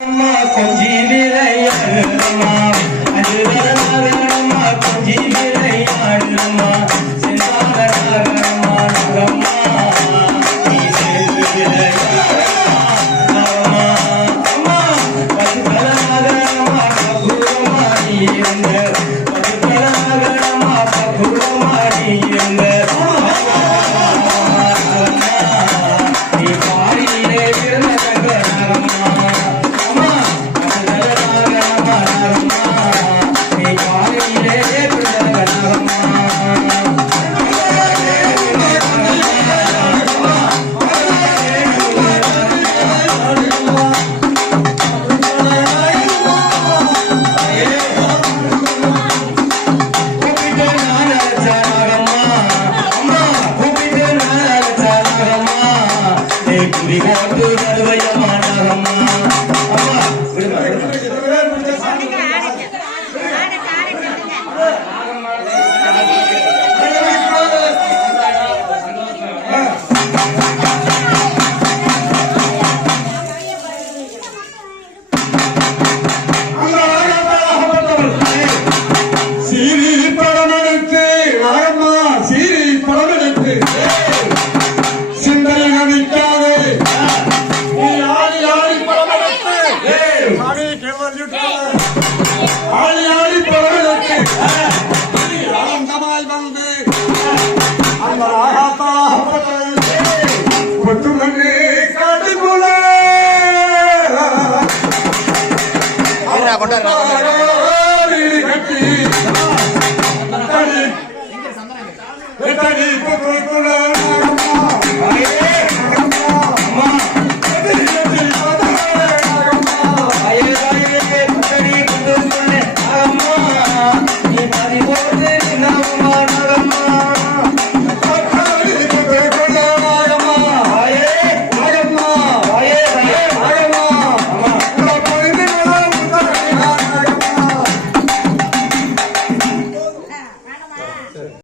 கொஞ்சி விளையாடுமா அது வரலாறுமா கொஞ்சி விளையாடுமா செந்தாரமா நகமா நீ சேர்ந்து விளையாடுமா அம்மா பதுக்கலாகமா பகுரமா நீ இருந்த பதுக்கலாகமா பகுரமா நீ இருந்த நீ பாரியிலே இருந்த தங்கமா கொண்டாரு